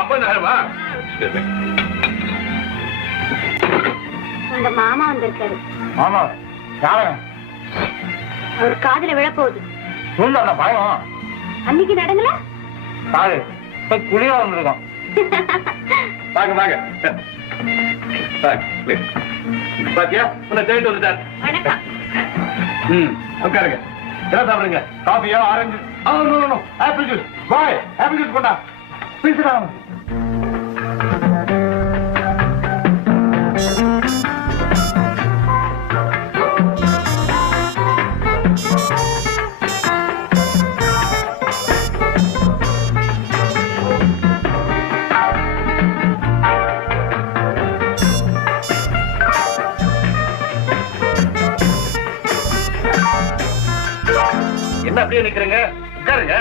50,000-ஆ? உங்க மாமா வந்திருக்காரு. மாமா யாரு? அவர் காதுல விழப்போகுது. சொல்ல பயம். அன்னைக்கு நடங்கல பாரு குளியா வந்திருக்கோம். வாங்க வாங்க. பாத்தியா உன்னை தேடிட்டு வந்துட்டார். வணக்கம். உட்காருங்க. என்ன சாப்பிடுங்க? காஃபியா orange? Apple juice. Boy apple juice கொண்டா. பேசுறாங்க. என்ன அப்படியே நிக்கிறீங்க? உட்காருங்க.